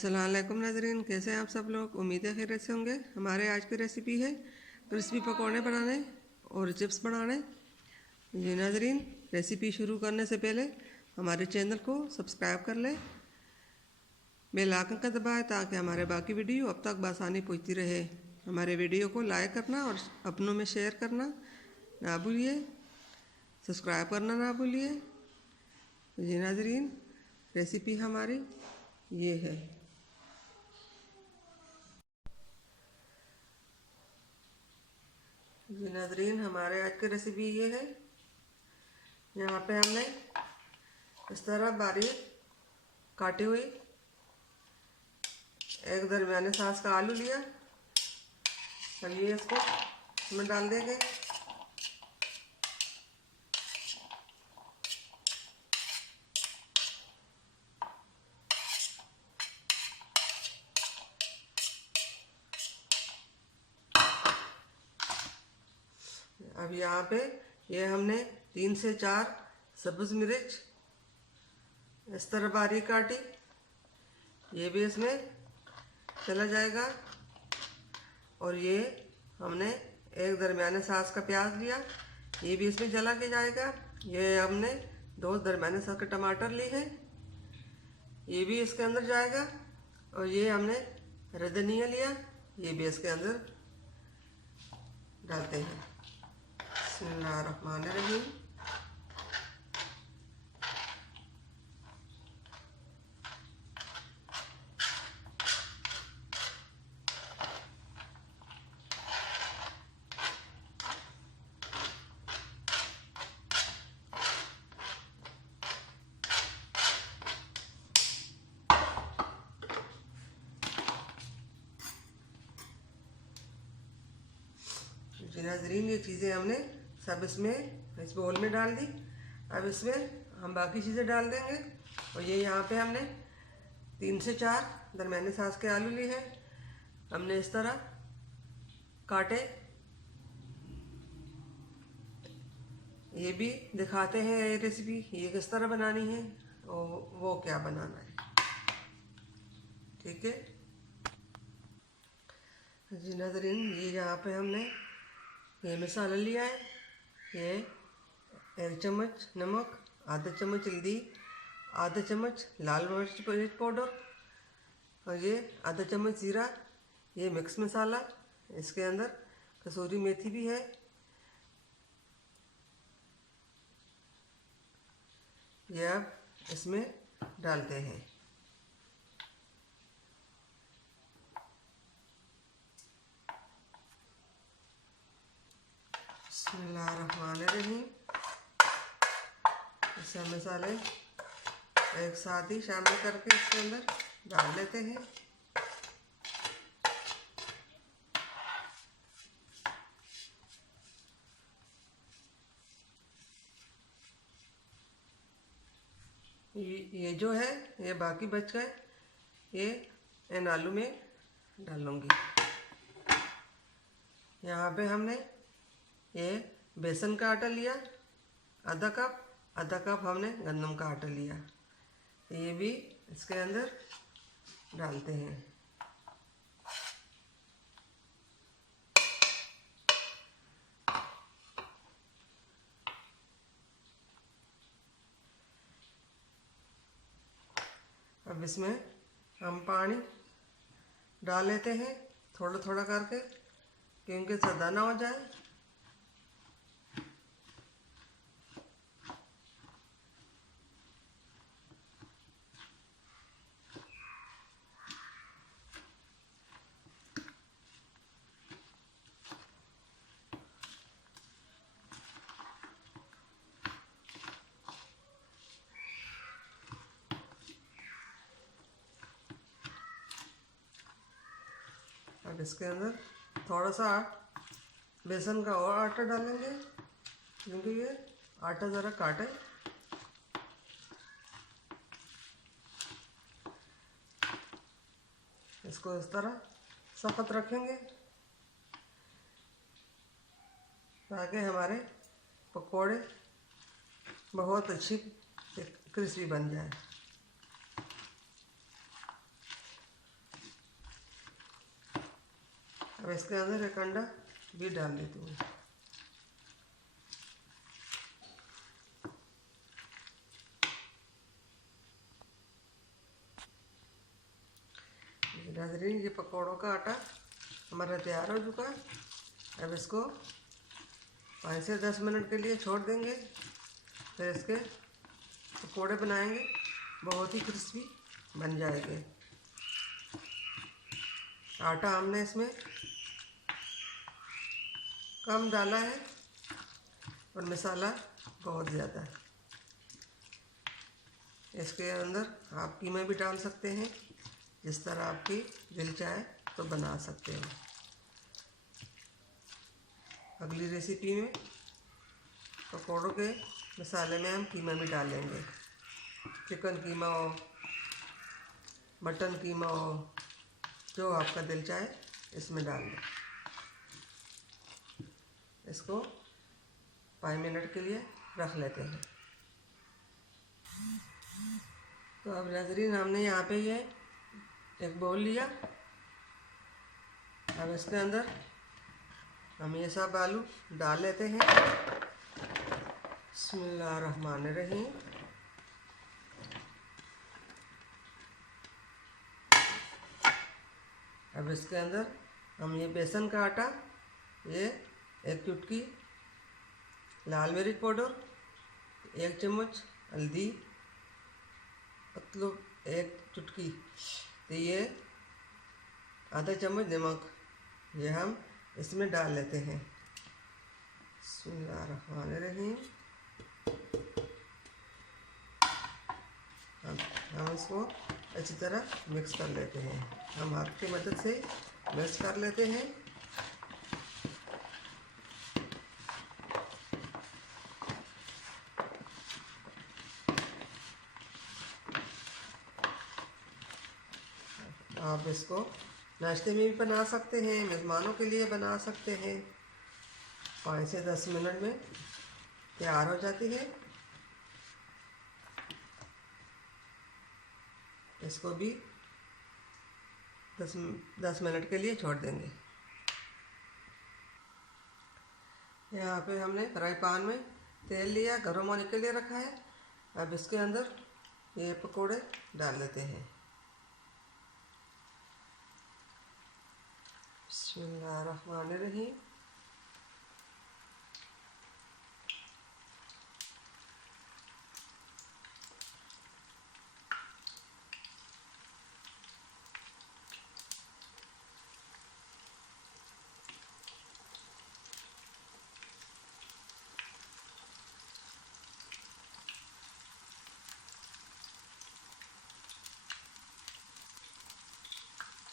अस्सलाम वालेकुम नाज़रीन, कैसे हैं आप सब लोग। उम्मीद है खैरियत से होंगे। हमारे आज की रेसिपी है क्रिस्पी पकौड़े बनाने और चिप्स बनाने। जी नाज़रीन, रेसिपी शुरू करने से पहले हमारे चैनल को सब्सक्राइब कर लें, बेल आइकन का दबाएं ताकि हमारे बाकी वीडियो अब तक बआसानी पहुंचती रहे। हमारे वीडियो को लाइक करना और अपनों में शेयर करना ना भूलिए, सब्सक्राइब करना ना भूलिए। जी नाज़रीन, रेसिपी हमारी ये है। जी नाज़रीन, हमारे आज की रेसिपी ये है। यहाँ पे हमने इस तरह बारीक काटी हुई एक दरमियाने साइज का आलू लिया। चलिए इसको इसमें डाल देंगे। अब यहाँ पे ये हमने 3 से 4 सब्ज़ मिर्च इस तरह बारीक काटी, ये भी इसमें चला जाएगा। और ये हमने एक दरमियाने साइज का प्याज लिया, ये भी इसमें चला के जाएगा। ये हमने 2 दरमियाने साइज के टमाटर लिए हैं, ये भी इसके अंदर जाएगा। और ये हमने हरा धनिया लिया, ये भी इसके अंदर डालते हैं। बिस्मिल्लाहिर्रहमानिर्रहीम। जी नाज़रीन, ये चीज़ें हमने सब इसमें इस बोल में डाल दी। अब इसमें हम बाकी चीज़ें डाल देंगे। और ये यहाँ पे हमने 3 से 4 दरमियाने साइज के आलू लिए हैं, हमने इस तरह काटे। ये भी दिखाते हैं ये रेसिपी ये किस तरह बनानी है और वो क्या बनाना है, ठीक है। जी नाज़रीन, ये यहाँ पे हमने ये मसाला लिया है। ये 1 चम्मच नमक, आधा चम्मच हल्दी, आधा चम्मच लाल मिर्च पाउडर और ये आधा चम्मच जीरा, ये मिक्स मसाला। इसके अंदर कसूरी मेथी भी है। ये अब इसमें डालते हैं। बिस्मिल्लाहिर्रहमानिर्रहीम। सब मसाले एक साथ ही शामिल करके इसके अंदर डाल लेते हैं। ये जो है ये बाकी बच गए, ये इन आलू में डालूंगी। यहाँ पे हमने ये बेसन का आटा लिया आधा कप हमने गंदम का आटा लिया, ये भी इसके अंदर डालते हैं। अब इसमें हम पानी डाल लेते हैं थोड़ा थोड़ा करके, क्योंकि ज़्यादा ना हो जाए। अब इसके अंदर थोड़ा सा बेसन का और आटा डालेंगे, क्योंकि ये आटा ज़रा काटे। इसको इस तरह सख्त रखेंगे ताकि हमारे पकोड़े बहुत अच्छी क्रिस्पी बन जाए। अब इसके अंदर एक अंडा भी डाल देती हूँ। नाज़रीन, ये पकौड़ों का आटा हमारा तैयार हो चुका है। अब इसको 5 से 10 मिनट के लिए छोड़ देंगे, फिर इसके पकौड़े बनाएंगे, बहुत ही क्रिस्पी बन जाएंगे। आटा हमने इसमें कम डाला है और मसाला बहुत ज़्यादा है। इसके अंदर आप कीमा भी डाल सकते हैं, जिस तरह आपकी दिल चाहे तो बना सकते हो। अगली रेसिपी में पकौड़ों के मसाले में हम कीमा भी डालेंगे। चिकन कीमा हो, मटन कीमा हो, जो आपका दिल चाहे इसमें डाल दें। इसको 5 मिनट के लिए रख लेते हैं। तो अब नाज़रीन, हमने यहाँ पे ये एक बाउल लिया। अब इसके अंदर हम ये सब आलू डाल लेते हैं। बिस्मिल्लाहिर्रहमानिर्रहीम। अब इसके अंदर हम ये बेसन का आटा, ये 1 चुटकी लाल मिर्च पाउडर, 1 चम्मच हल्दी, मतलब 1 चुटकी, तो ये आधा चम्मच नमक, ये हम इसमें डाल लेते हैं। बिस्मिल्लाहिर्रहमानिर्रहीम। हम इसको अच्छी तरह मिक्स कर लेते हैं। हम हाथ की मदद से मिक्स कर लेते हैं। आप इसको नाश्ते में भी बना सकते हैं, मेहमानों के लिए बना सकते हैं। 5 से 10 मिनट में तैयार हो जाती है। इसको भी 10 मिनट के लिए छोड़ देंगे। यहाँ पे हमने फ्राई पैन में तेल लिया, गर्म होने के लिए रखा है। अब इसके अंदर ये पकोड़े डाल देते हैं। बिस्मिल्लाहिर्रहमानिर्रहीम।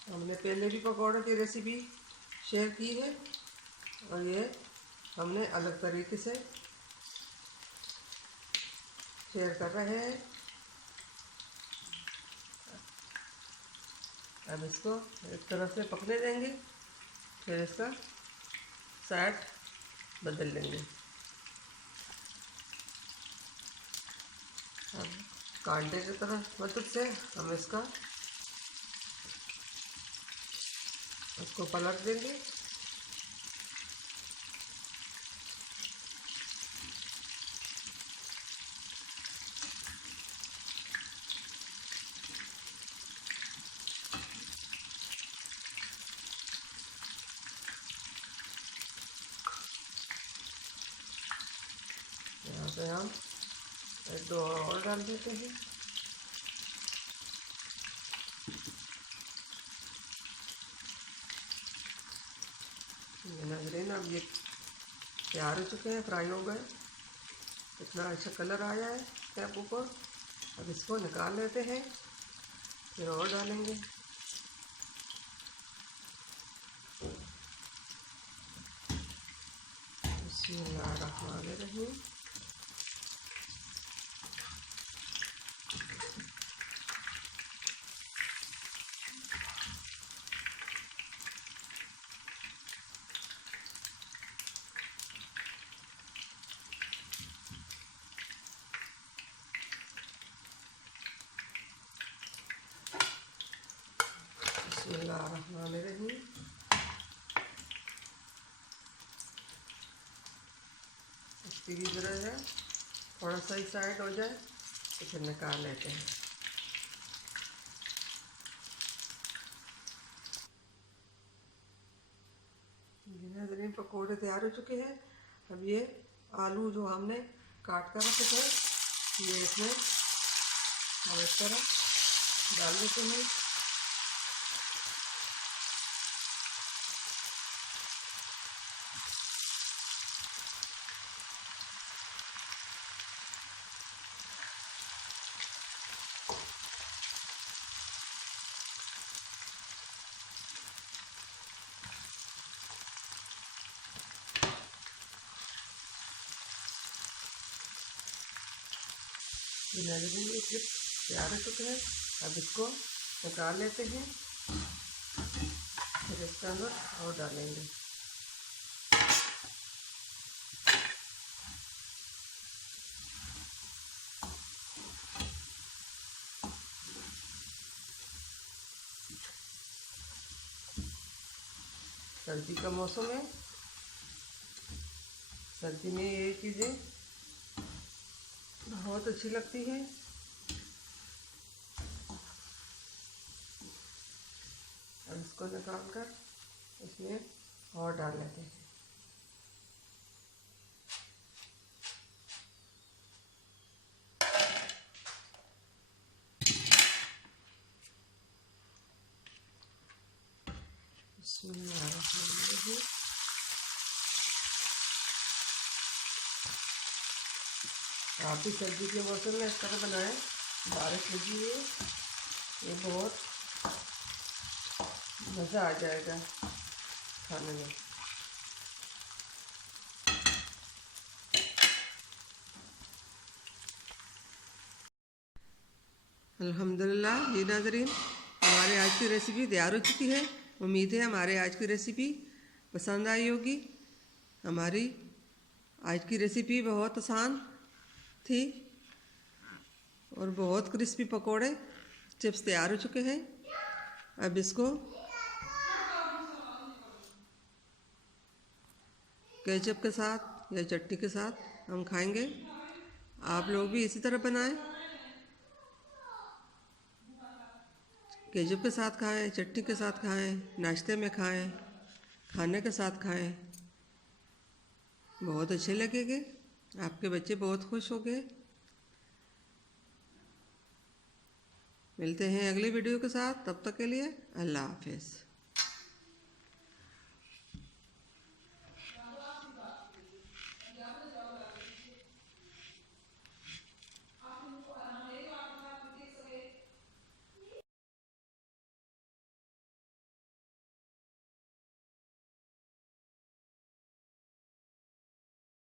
हमने पहले भी पकौड़ों की रेसिपी शेयर की है और ये हमने अलग तरीके से शेयर कर रहे हैं। अब इसको एक तरफ से पकने देंगे, फिर इसका साइड बदल लेंगे। अब कांटे की तरफ मदद से हम इसको पलट देंगे। यहाँ पे हम 1-2 और डाल देते हैं। नाज़रीन, अब ये तैयार हो चुके हैं, फ्राई हो गए। इतना अच्छा कलर आया है कैप ऊपर। अब इसको निकाल लेते हैं, फिर और डालेंगे। बिस्मिल्लाहिर्रहमानिर्रहीम। बिस्मिल्लाहिर्रहमानिर्रहीम। क्रिस्पी भी ज़रा है, थोड़ा सा ही साइड हो जाए तो फिर निकाल लेते हैं। नाज़रीन पकोड़े तैयार हो चुके हैं। अब ये आलू जो हमने काट कर रखे थे ये इसमें इस तरह डाल देते हैं। नाज़रीन ये चिप्स तैयार हो चुके हैं। अब इसको निकाल लेते हैं, फिर इसके अंदर और डालेंगे। सर्दी का मौसम है, सर्दी में ये चीज़ें बहुत अच्छी लगती है। अब इसको निकाल कर इसमें और डाल लेते हैं। आप भी सर्दी के मौसम में इस तरह बनाएं। बारिश लगी है, ये बहुत मज़ा आ जाएगा खाने में। अल्हम्दुलिल्लाह जी नाज़रीन, हमारे आज की रेसिपी तैयार हो चुकी है। उम्मीद है हमारे आज की रेसिपी पसंद आई होगी। हमारी आज की रेसिपी बहुत आसान थी और बहुत क्रिस्पी पकोड़े चिप्स तैयार हो चुके हैं। अब इसको केचप के साथ या चटनी के साथ हम खाएंगे। आप लोग भी इसी तरह बनाएं, केचप के साथ खाएं, चटनी के साथ खाएं, नाश्ते में खाएं, खाने के साथ खाएं, बहुत अच्छे लगेंगे। आपके बच्चे बहुत खुश होंगे। मिलते हैं अगली वीडियो के साथ, तब तक के लिए अल्लाह हाफिज़।